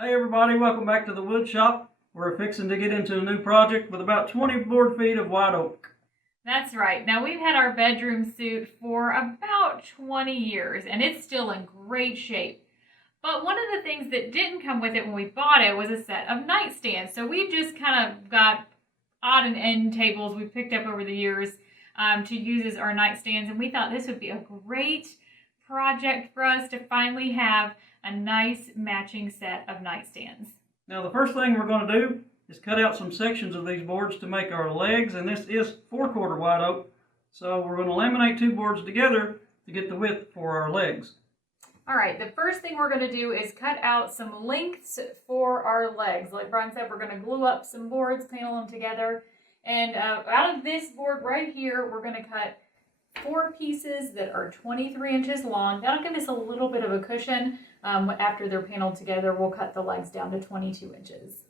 Hey everybody, welcome back to the wood shop. We're fixing to get into a new project with about 20 board feet of white oak. That's right. Now we've had our bedroom suit for about 20 years and it's still in great shape. But one of the things that didn't come with it when we bought it was a set of nightstands. So we've just kind of got odd and end tables we've picked up over the years to use as our nightstands. And we thought this would be a great project for us to finally have a nice matching set of nightstands. Now the first thing we're going to do is cut out some sections of these boards to make our legs, and this is 4/4 white oak. So we're going to laminate two boards together to get the width for our legs. All right, the first thing we're going to do is cut out some lengths for our legs. Like Brian said, we're going to glue up some boards, panel them together. And out of this board right here, we're going to cut 4 pieces that are 23 inches long. That'll give us a little bit of a cushion. After they're paneled together, we'll cut the legs down to 22 inches.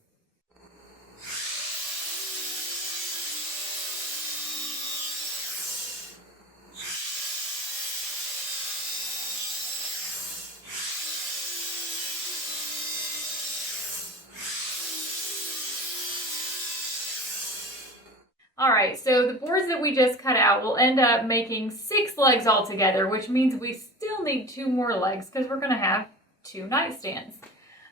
All right, so the boards that we just cut out will end up making 6 legs altogether, which means we still need 2 more legs because we're going to have 2 nightstands.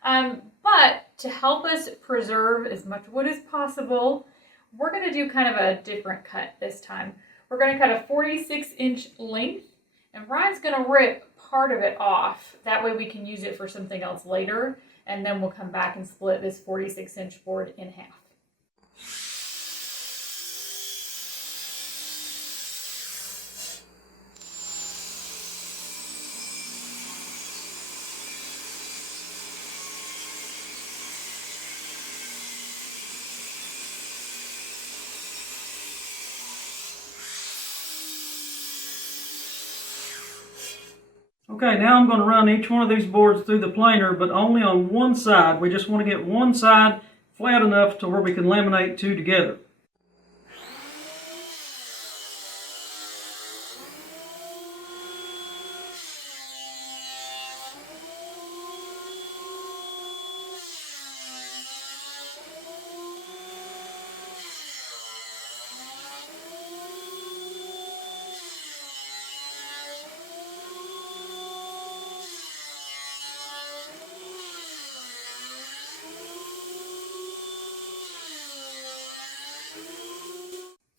But to help us preserve as much wood as possible, we're going to do kind of a different cut this time. We're going to cut a 46-inch length, and Ryan's going to rip part of it off. That way we can use it for something else later, and then we'll come back and split this 46-inch board in half. Okay, now I'm going to run each one of these boards through the planer, but only on one side. We just want to get one side flat enough to where we can laminate 2 together.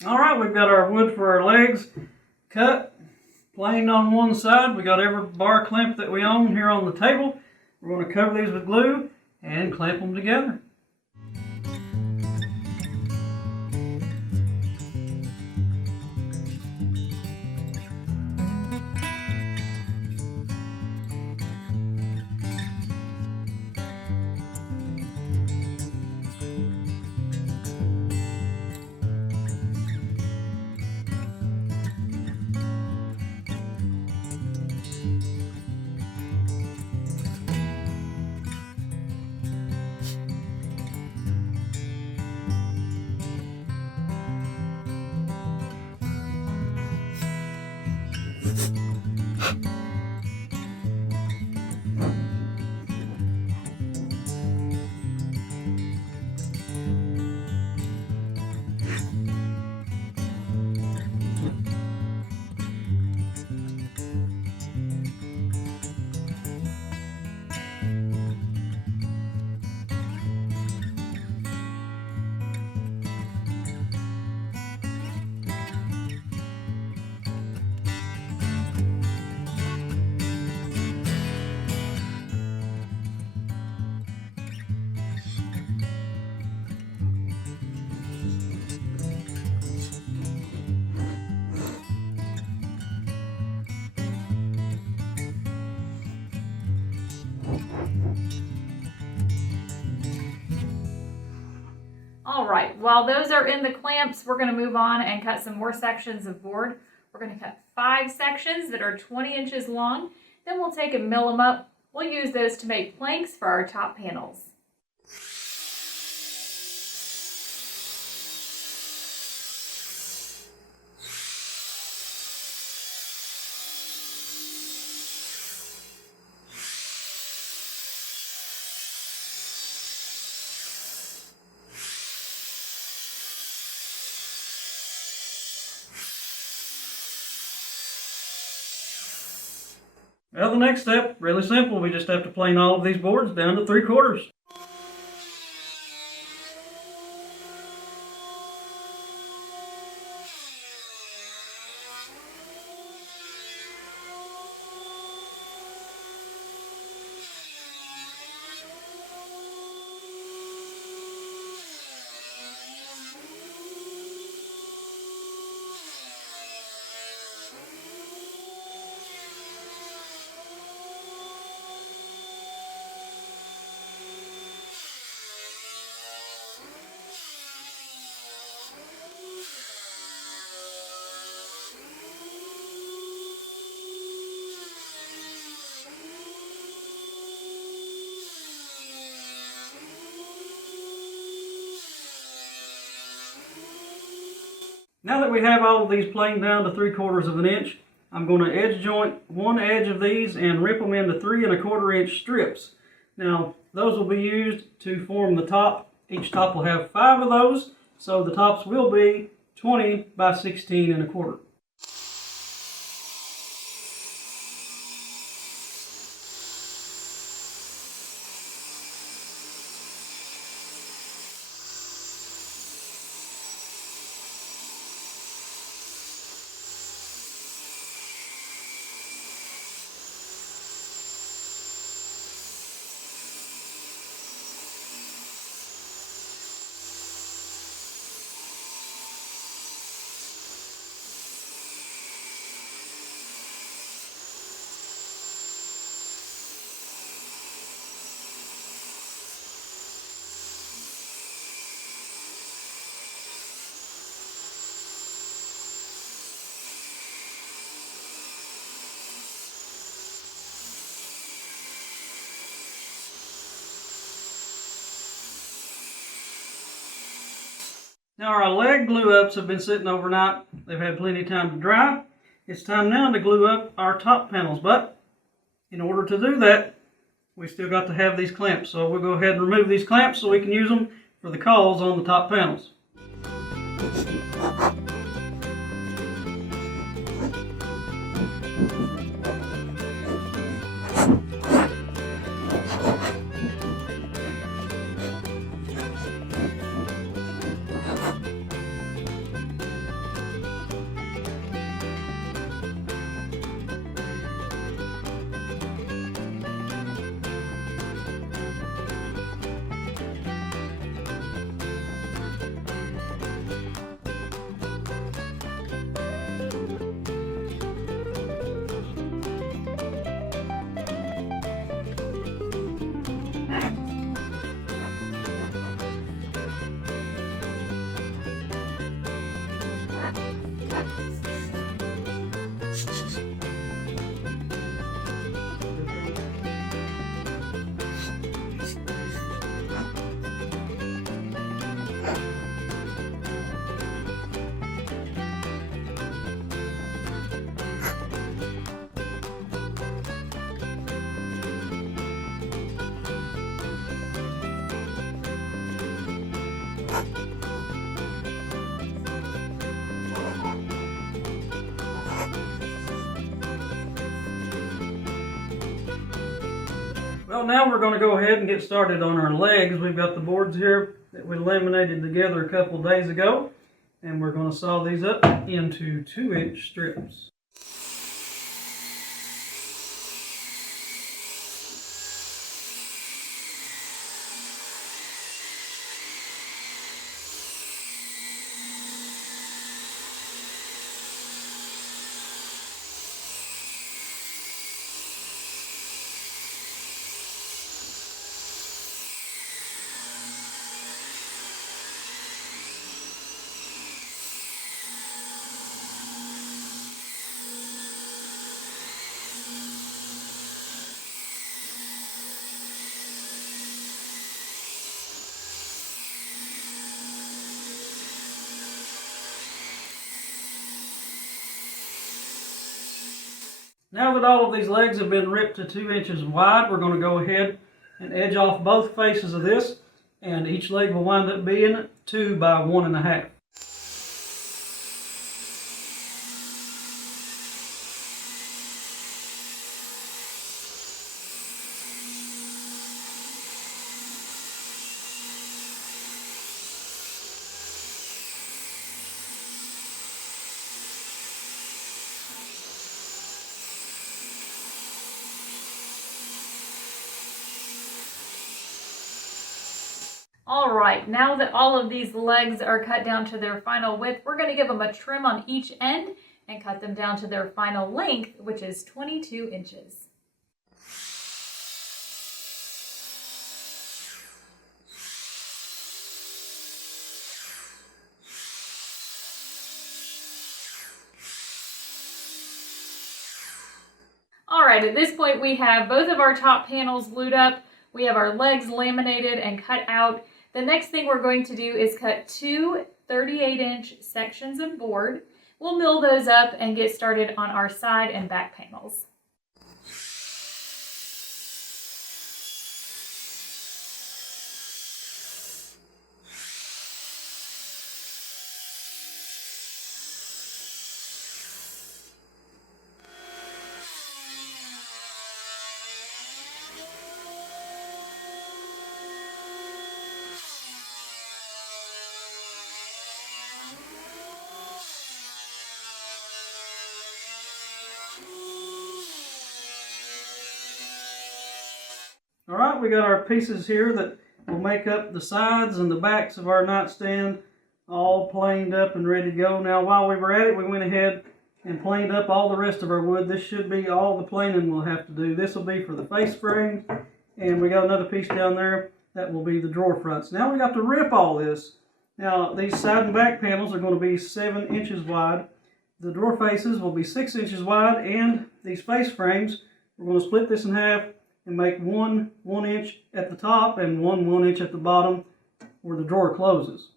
Alright, we've got our wood for our legs cut, planed on one side. We got every bar clamp that we own here on the table. We're going to cover these with glue and clamp them together. All right, while those are in the clamps, we're going to move on and cut some more sections of board. We're going to cut 5 sections that are 20 inches long. Then we'll take and mill them up. We'll use those to make planks for our top panels. Well, the next step, really simple. We just have to plane all of these boards down to 3/4. Now that we have all of these planed down to 3/4 inch, I'm going to edge joint one edge of these and rip them into 3 1/4 inch strips. Now, those will be used to form the top. Each top will have 5 of those, so the tops will be 20 by 16 1/4. Now our leg glue ups have been sitting overnight. They've had plenty of time to dry. It's time now to glue up our top panels, but in order to do that, we still got to have these clamps. So we'll go ahead and remove these clamps so we can use them for the cawls on the top panels. Well, now we're going to go ahead and get started on our legs. We've got the boards here that we laminated together a couple days ago, and we're going to saw these up into 2-inch strips. Now that all of these legs have been ripped to 2 inches wide, we're going to go ahead and edge off both faces of this, and each leg will wind up being 2 by 1.5. All right, now that all of these legs are cut down to their final width, we're going to give them a trim on each end and cut them down to their final length, which is 22 inches. All right, at this point we have both of our top panels glued up. We have our legs laminated and cut out. The next thing we're going to do is cut two 38-inch sections of board. We'll mill those up and get started on our side and back panels. All right, we got our pieces here that will make up the sides and the backs of our nightstand all planed up and ready to go. Now, while we were at it, we went ahead and planed up all the rest of our wood. This should be all the planing we'll have to do. This will be for the face frames, and we got another piece down there that will be the drawer fronts. Now we got to rip all this. Now, these side and back panels are going to be 7 inches wide. The drawer faces will be 6 inches wide, and these face frames, we're going to split this in half and make one 1 inch at the top and one 1 inch at the bottom where the drawer closes.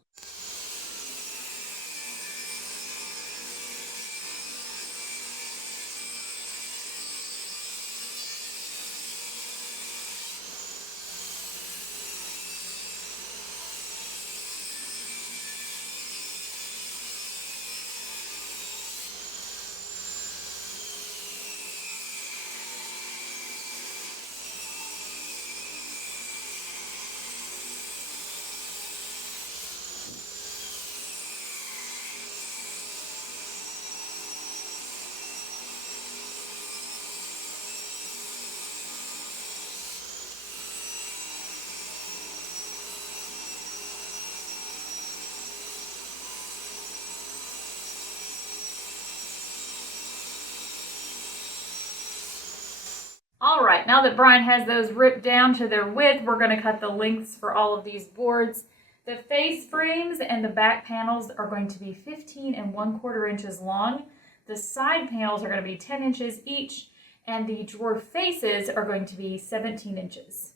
All right, now that Brian has those ripped down to their width, we're going to cut the lengths for all of these boards. The face frames and the back panels are going to be 15 1/4 inches long. The side panels are going to be 10 inches each, and the drawer faces are going to be 17 inches.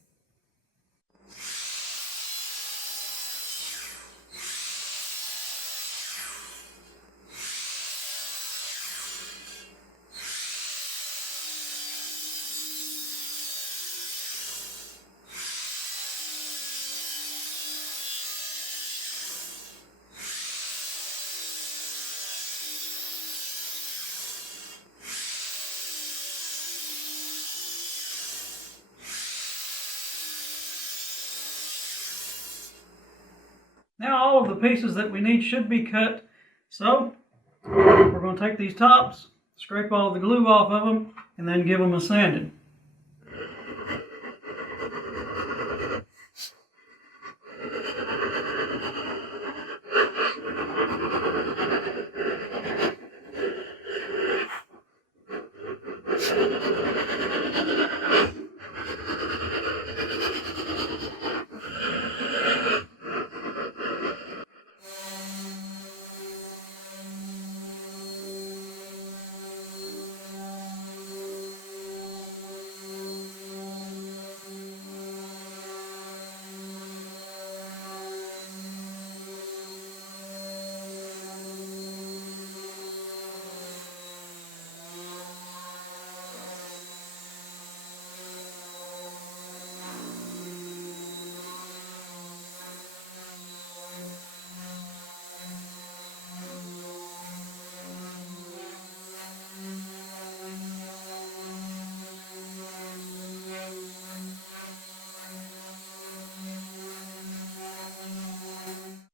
Now all of the pieces that we need should be cut. So we're going to take these tops, scrape all the glue off of them, and then give them a sanding.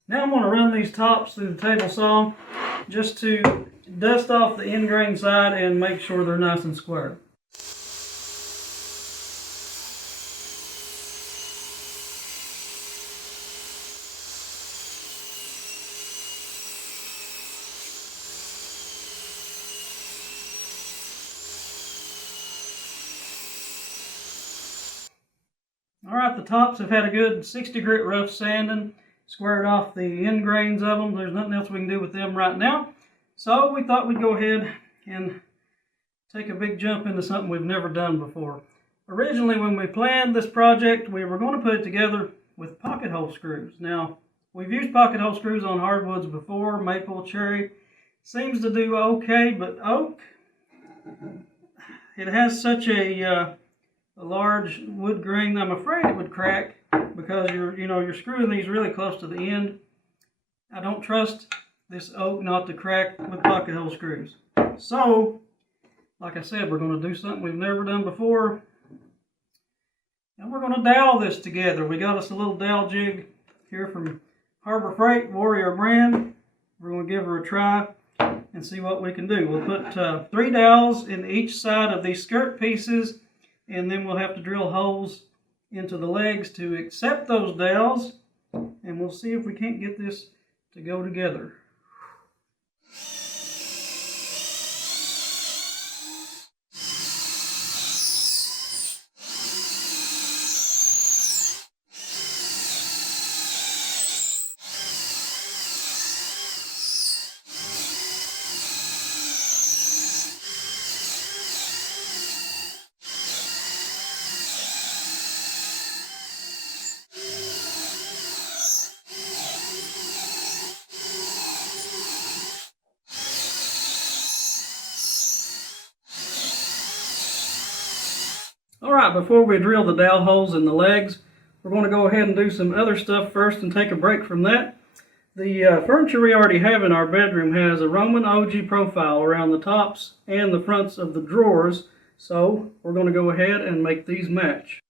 Now I'm going to run these tops through the table saw just to dust off the end grain side and make sure they're nice and square. Alright, the tops have had a good 60 grit rough sanding, squared off the end grains of them. There's nothing else we can do with them right now. So we thought we'd go ahead and take a big jump into something we've never done before. Originally, when we planned this project, we were going to put it together with pocket hole screws. Now, we've used pocket hole screws on hardwoods before, maple, cherry. Seems to do okay, but oak, it has such a large wood grain. I'm afraid it would crack because you're screwing these really close to the end. I don't trust this oak not to crack with pocket hole screws. So, like I said, we're going to do something we've never done before. And we're going to dowel this together. We got us a little dowel jig here from Harbor Freight, Warrior brand. We're going to give her a try and see what we can do. We'll put 3 dowels in each side of these skirt pieces, and then we'll have to drill holes into the legs to accept those dowels, and we'll see if we can't get this to go together. Alright, before we drill the dowel holes in the legs, we're going to go ahead and do some other stuff first and take a break from that. The furniture we already have in our bedroom has a Roman OG profile around the tops and the fronts of the drawers, so we're going to go ahead and make these match.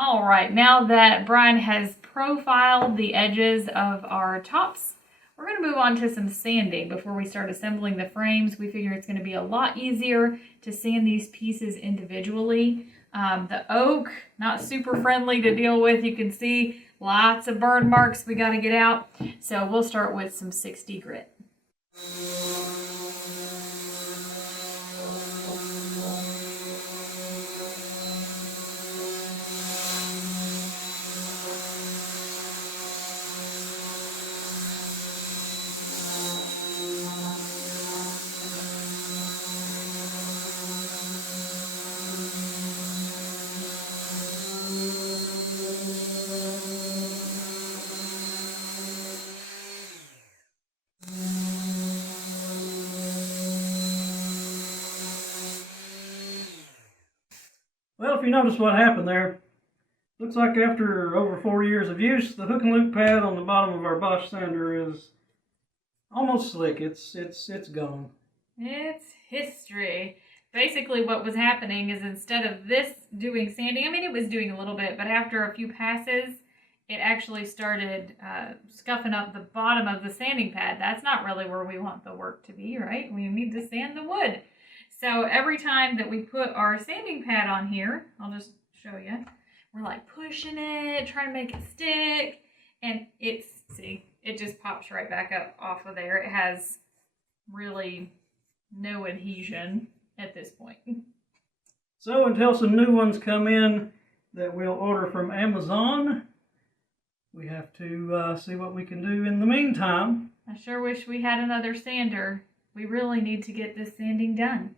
All right, now that Brian has profiled the edges of our tops, we're going to move on to some sanding before we start assembling the frames. We figure it's going to be a lot easier to sand these pieces individually. The oak, not super friendly to deal with. You can see lots of burn marks we got to get out. So we'll start with some 60 grit. Well, if you notice what happened there, looks like after over 4 years of use, the hook and loop pad on the bottom of our Bosch sander is almost slick. It's gone. It's history. Basically what was happening is instead of this doing sanding, I mean it was doing a little bit, but after a few passes, it actually started scuffing up the bottom of the sanding pad. That's not really where we want the work to be, right? We need to sand the wood. So every time that we put our sanding pad on here, I'll just show you, we're like pushing it, trying to make it stick, and see, it just pops right back up off of there. It has really no adhesion at this point. So until some new ones come in that we'll order from Amazon, we have to see what we can do in the meantime. I sure wish we had another sander. We really need to get this sanding done.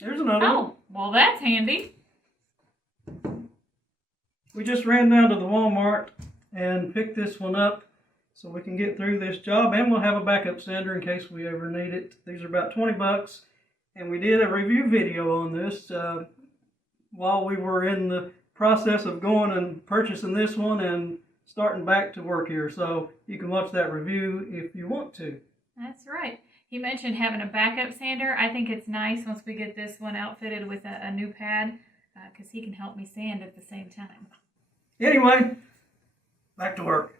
There's another one. Oh, well, that's handy. We just ran down to the Walmart and picked this one up so we can get through this job, and we'll have a backup sander in case we ever need it. These are about 20 bucks, and we did a review video on this while we were in the process of going and purchasing this one and starting back to work here. So you can watch that review if you want to. That's right. He mentioned having a backup sander. I think it's nice once we get this one outfitted with a new pad because he can help me sand at the same time. Anyway, back to work.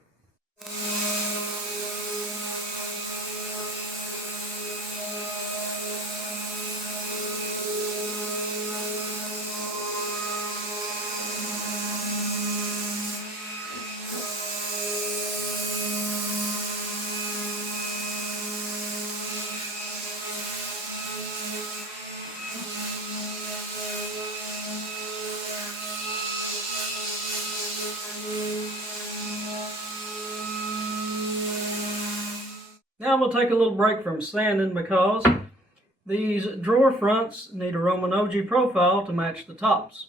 Now we'll take a little break from sanding because these drawer fronts need a Romanoji profile to match the tops.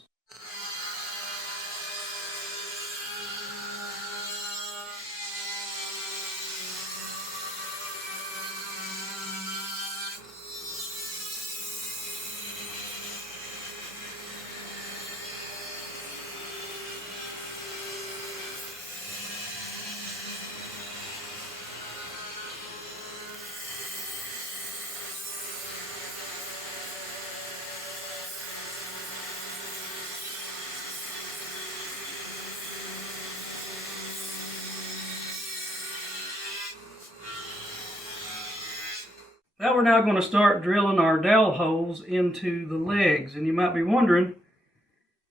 Now we're going to start drilling our dowel holes into the legs. And you might be wondering,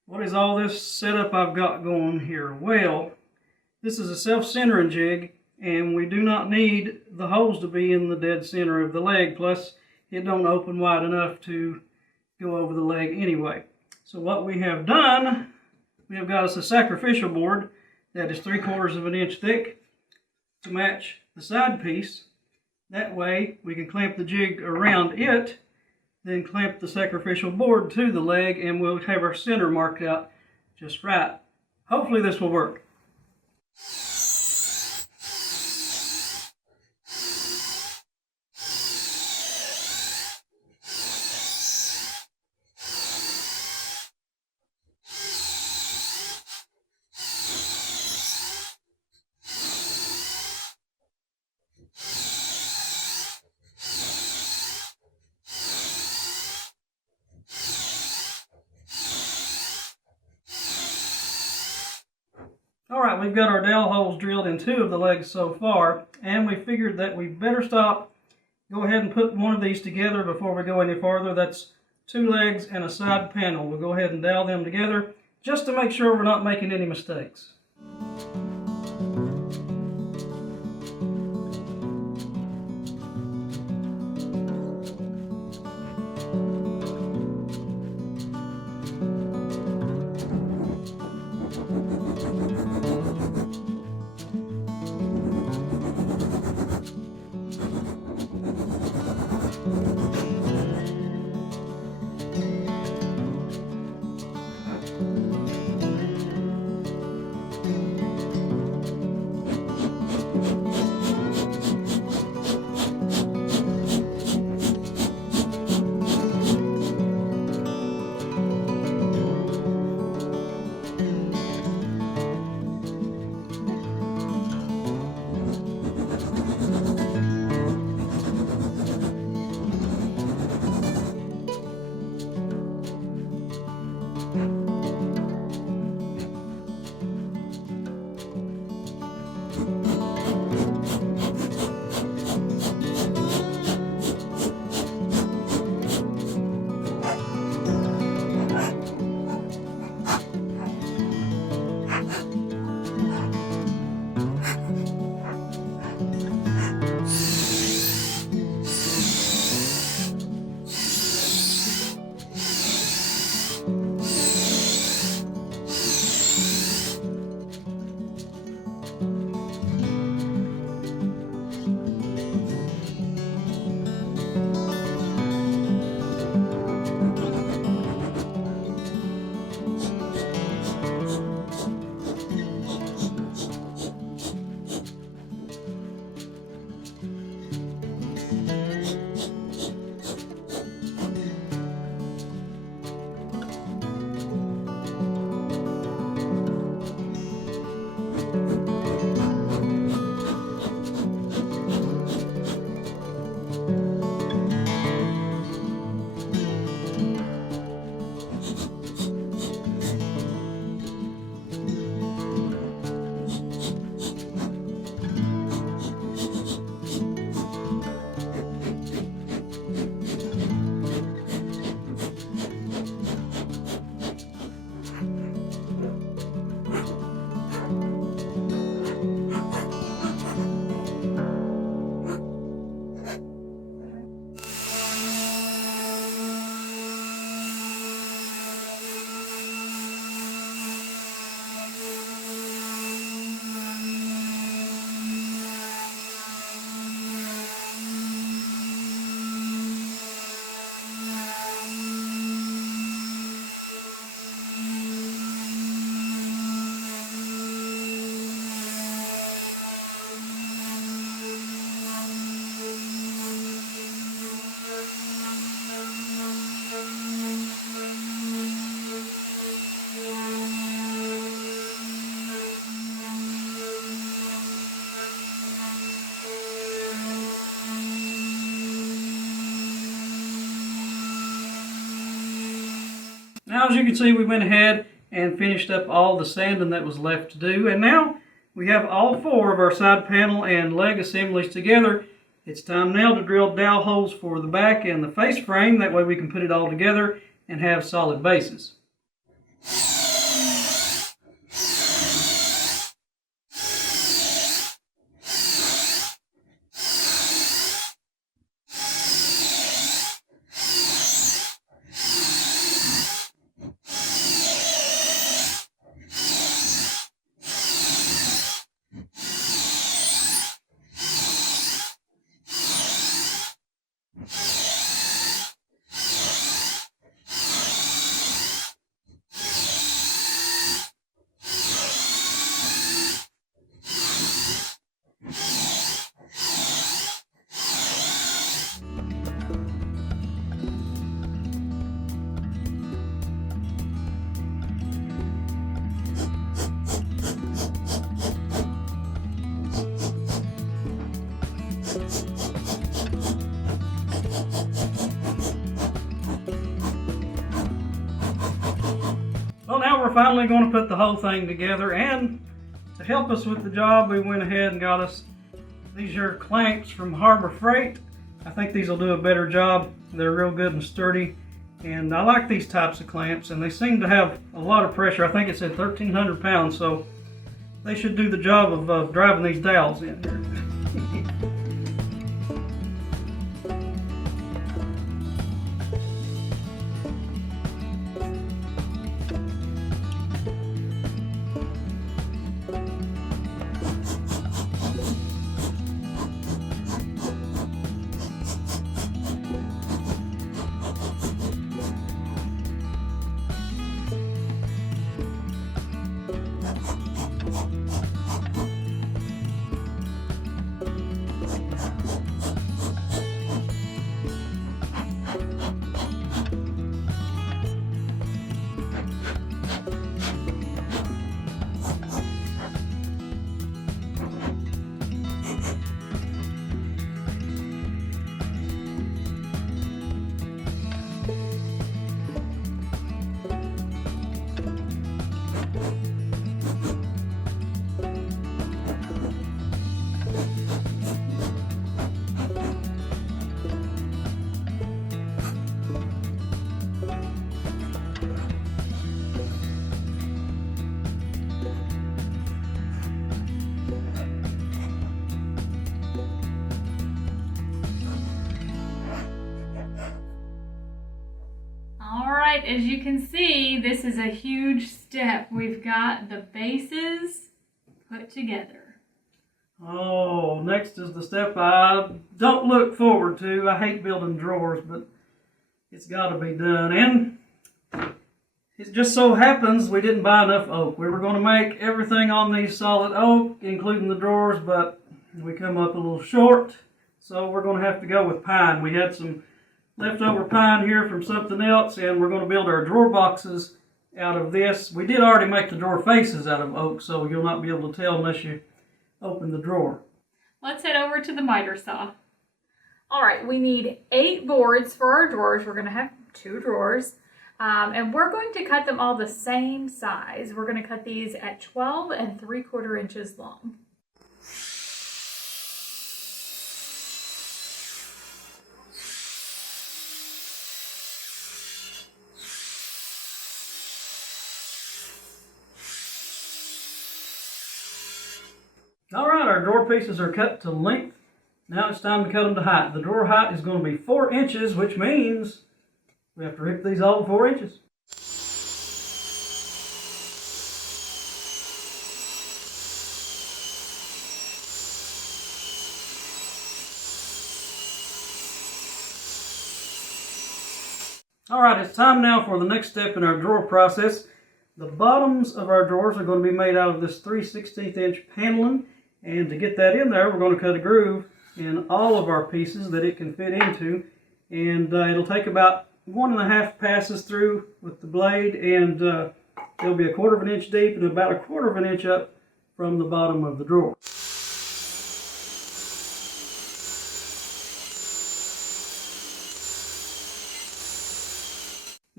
what is all this setup I've got going here? Well, this is a self-centering jig, and we do not need the holes to be in the dead center of the leg. Plus, it don't open wide enough to go over the leg anyway. So what we have done, we have got us a sacrificial board that is 3/4 of an inch thick to match the side piece. That way we can clamp the jig around it, then clamp the sacrificial board to the leg, and we'll have our center marked out just right. Hopefully this will work. Alright, we've got our dowel holes drilled in 2 of the legs so far, and we figured that we better stop, go ahead and put one of these together before we go any farther. That's 2 legs and a side panel. We'll go ahead and dowel them together just to make sure we're not making any mistakes. Now as you can see, we went ahead and finished up all the sanding that was left to do, and now we have all 4 of our side panel and leg assemblies together. It's time now to drill dowel holes for the back and the face frame. That way we can put it all together and have solid bases. Well, now we're finally going to put the whole thing together, and to help us with the job, we went ahead and got us these here clamps from Harbor Freight. I think these will do a better job. They're real good and sturdy, and I like these types of clamps, and they seem to have a lot of pressure. I think it said 1,300 pounds, so they should do the job of driving these dowels in here. As you can see, this is a huge step. We've got the bases put together. Oh, next is the step I don't look forward to. I hate building drawers, but it's got to be done. And it just so happens we didn't buy enough oak. We were going to make everything on these solid oak, including the drawers, but we come up a little short, so we're going to have to go with pine. We had some leftover pine here from something else, and we're going to build our drawer boxes out of this. We did already make the drawer faces out of oak, so you'll not be able to tell unless you open the drawer. Let's head over to the miter saw. All right, we need 8 boards for our drawers. We're going to have 2 drawers, and we're going to cut them all the same size. We're going to cut these at 12 3/4 inches long. All right, our drawer pieces are cut to length. Now it's time to cut them to height. The drawer height is going to be 4 inches, which means we have to rip these all to 4 inches. All right, it's time now for the next step in our drawer process. The bottoms of our drawers are going to be made out of this 3/16 inch paneling. And to get that in there, we're going to cut a groove in all of our pieces that it can fit into. And it'll take about 1.5 passes through with the blade, and it'll be 1/4 inch deep and about 1/4 inch up from the bottom of the drawer.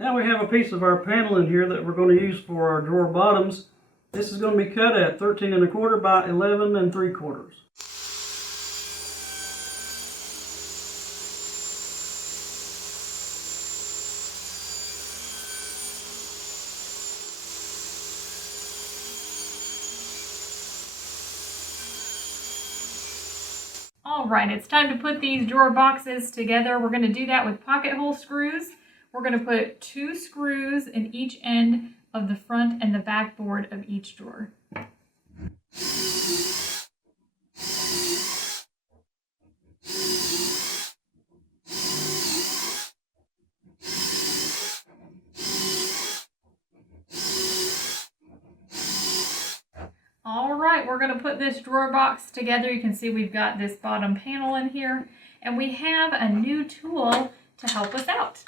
Now we have a piece of our panel in here that we're going to use for our drawer bottoms. This is going to be cut at 13 1/4 by 11 3/4. All right, it's time to put these drawer boxes together. We're going to do that with pocket hole screws. We're going to put 2 screws in each end of the front and the back board of each drawer. All right, we're going to put this drawer box together. You can see we've got this bottom panel in here, and we have a new tool to help us out.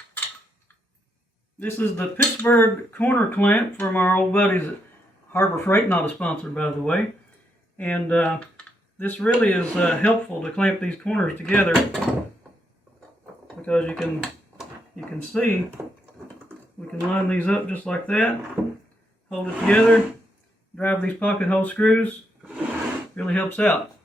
This is the Pittsburgh corner clamp from our old buddies at Harbor Freight, not a sponsor by the way. And this really is helpful to clamp these corners together, because you can see we can line these up just like that, hold it together, drive these pocket hole screws. Really helps out.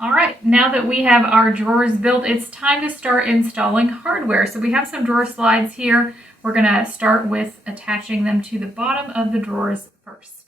All right, now that we have our drawers built, it's time to start installing hardware. So we have some drawer slides here. We're going to start with attaching them to the bottom of the drawers first.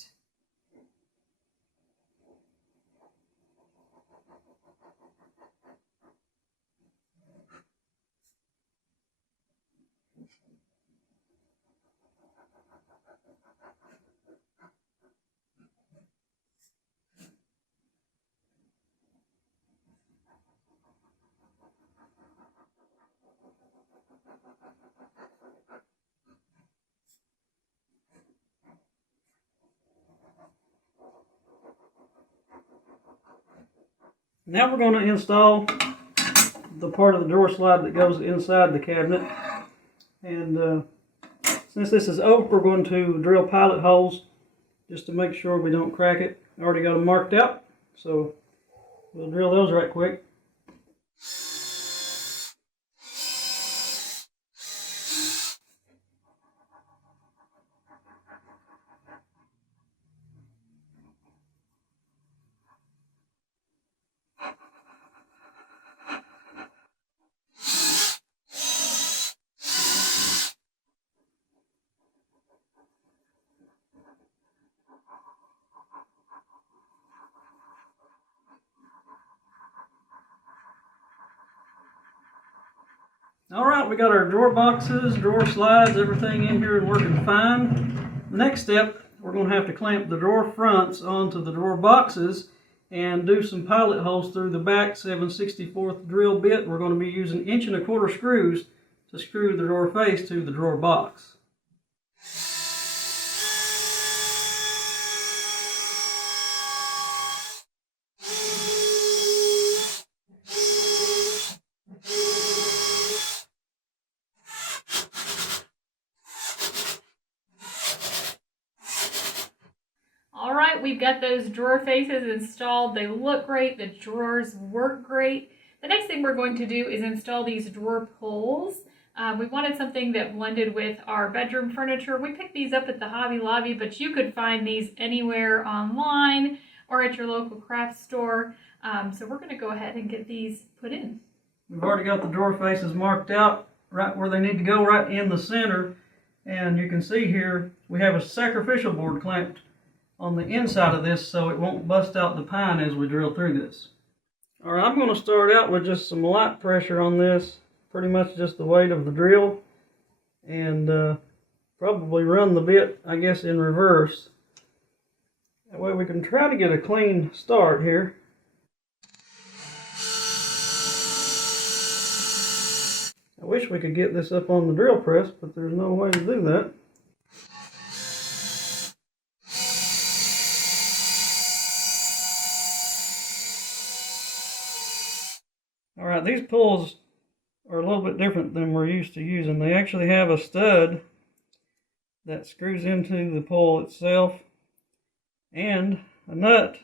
Now we're going to install the part of the drawer slide that goes inside the cabinet. And since this is oak, we're going to drill pilot holes just to make sure we don't crack it. I already got them marked out, so we'll drill those right quick. Alright, we got our drawer boxes, drawer slides, everything in here and working fine. The next step, we're going to have to clamp the drawer fronts onto the drawer boxes and do some pilot holes through the back 7/64 drill bit. We're going to be using 1 1/4 screws to screw the drawer face to the drawer box. Alright, we've got those drawer faces installed. They look great. The drawers work great. The next thing we're going to do is install these drawer pulls. We wanted something that blended with our bedroom furniture. We picked these up at the Hobby Lobby, but you could find these anywhere online or at your local craft store. So we're going to go ahead and get these put in. We've already got the drawer faces marked out right where they need to go, right in the center. And you can see here we have a sacrificial board clamped on the inside of this so it won't bust out the pine as we drill through this. Alright, I'm going to start out with just some light pressure on this, pretty much just the weight of the drill, and probably run the bit, I guess, in reverse. That way we can try to get a clean start here. I wish we could get this up on the drill press, but there's no way to do that. All right, these pulls are a little bit different than we're used to using. They actually have a stud that screws into the pull itself and a nut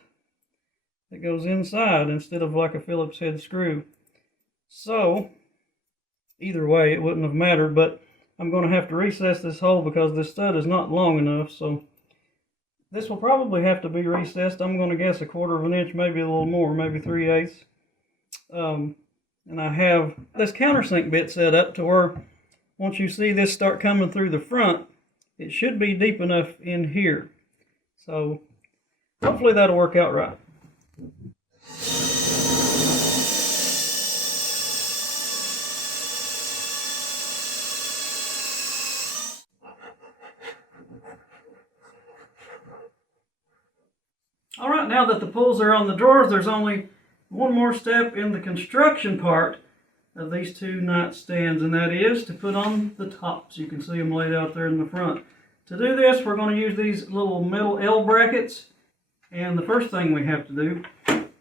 that goes inside instead of like a Phillips head screw. So either way, it wouldn't have mattered, but I'm going to have to recess this hole because this stud is not long enough. So this will probably have to be recessed. I'm going to guess 1/4 of an inch, maybe a little more, maybe 3/8. And I have this countersink bit set up to where once you see this start coming through the front, it should be deep enough in here. So hopefully that'll work out right. All right, now that the pulls are on the drawers, there's only one more step in the construction part of these 2 nightstands, and that is to put on the tops. You can see them laid out there in the front. To do this, we're going to use these little metal L brackets, and the first thing we have to do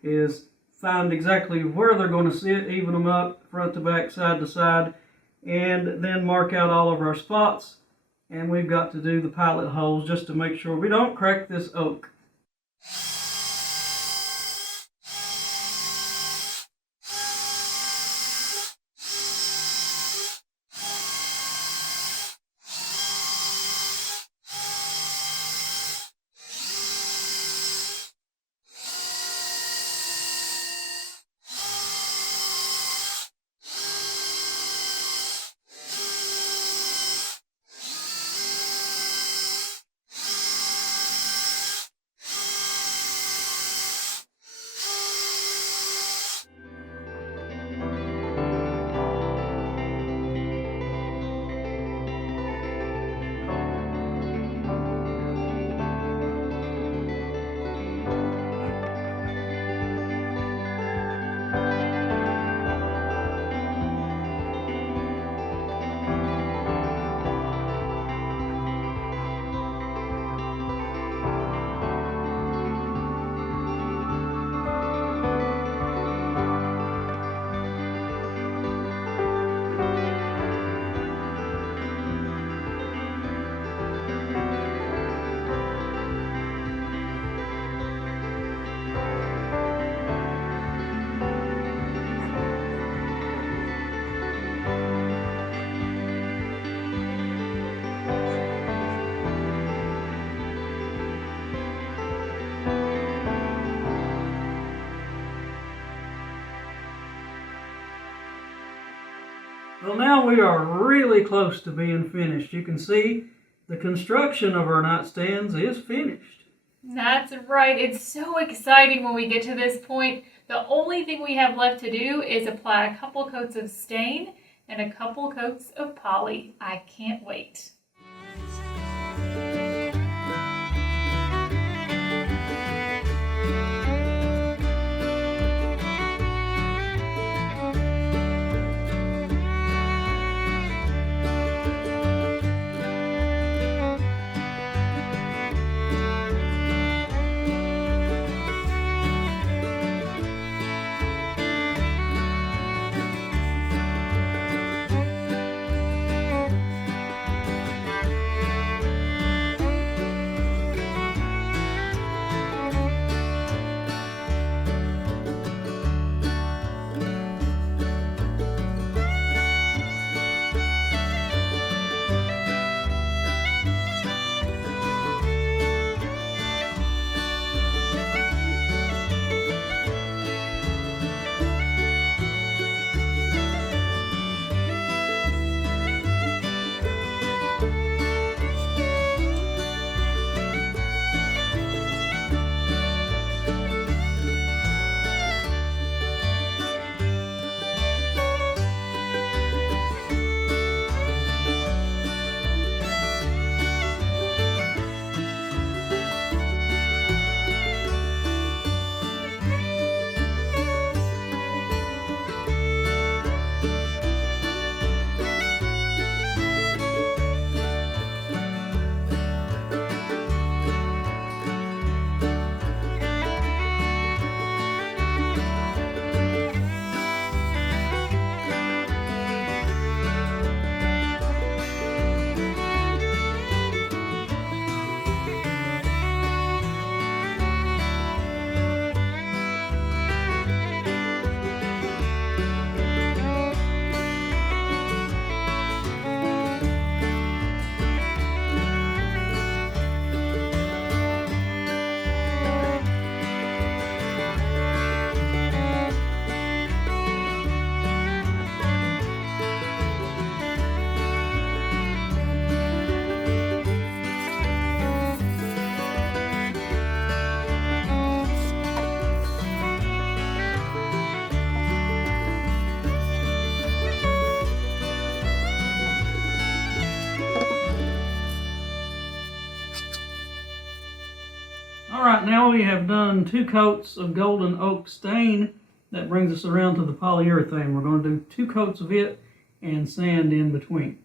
is find exactly where they're going to sit, even them up, front to back, side to side, and then mark out all of our spots. And we've got to do the pilot holes just to make sure we don't crack this oak. Well, now we are really close to being finished. You can see the construction of our nightstands is finished. That's right. It's so exciting when we get to this point. The only thing we have left to do is apply a couple coats of stain and a couple coats of poly. I can't wait. right, now we have done 2 coats of golden oak stain. That brings us around to the polyurethane. We're going to do 2 coats of it and sand in between.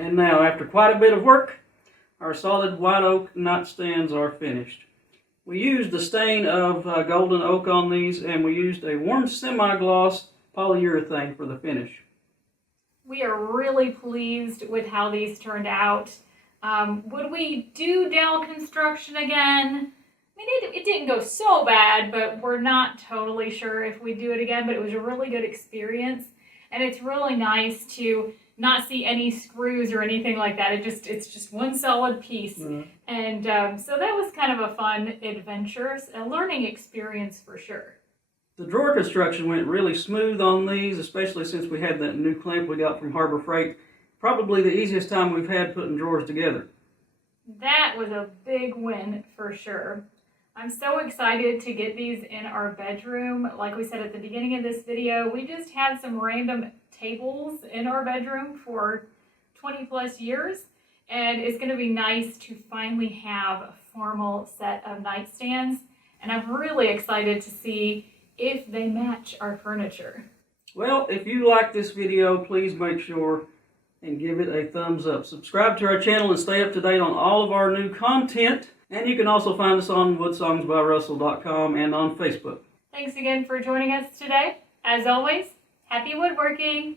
And now, after quite a bit of work, our solid white oak nightstands are finished. We used the stain of golden oak on these, and we used a warm semi-gloss polyurethane for the finish. We are really pleased with how these turned out. Would we do dowel construction again? I mean, it didn't go so bad, but we're not totally sure if we'd do it again, but it was a really good experience. And it's really nice to not see any screws or anything like that. It's just one solid piece. Mm-hmm. And so that was kind of a fun adventure, a learning experience for sure. The drawer construction went really smooth on these, especially since we had that new clamp we got from Harbor Freight. Probably the easiest time we've had putting drawers together. That was a big win for sure. I'm so excited to get these in our bedroom. Like we said at the beginning of this video, we just had some random tables in our bedroom for 20 plus years, and it's going to be nice to finally have a formal set of nightstands, and I'm really excited to see if they match our furniture. Well, if you like this video, please make sure and give it a thumbs up. Subscribe to our channel and stay up to date on all of our new content. And you can also find us on woodsongsbyrussell.com and on Facebook. Thanks again for joining us today. As always, happy woodworking!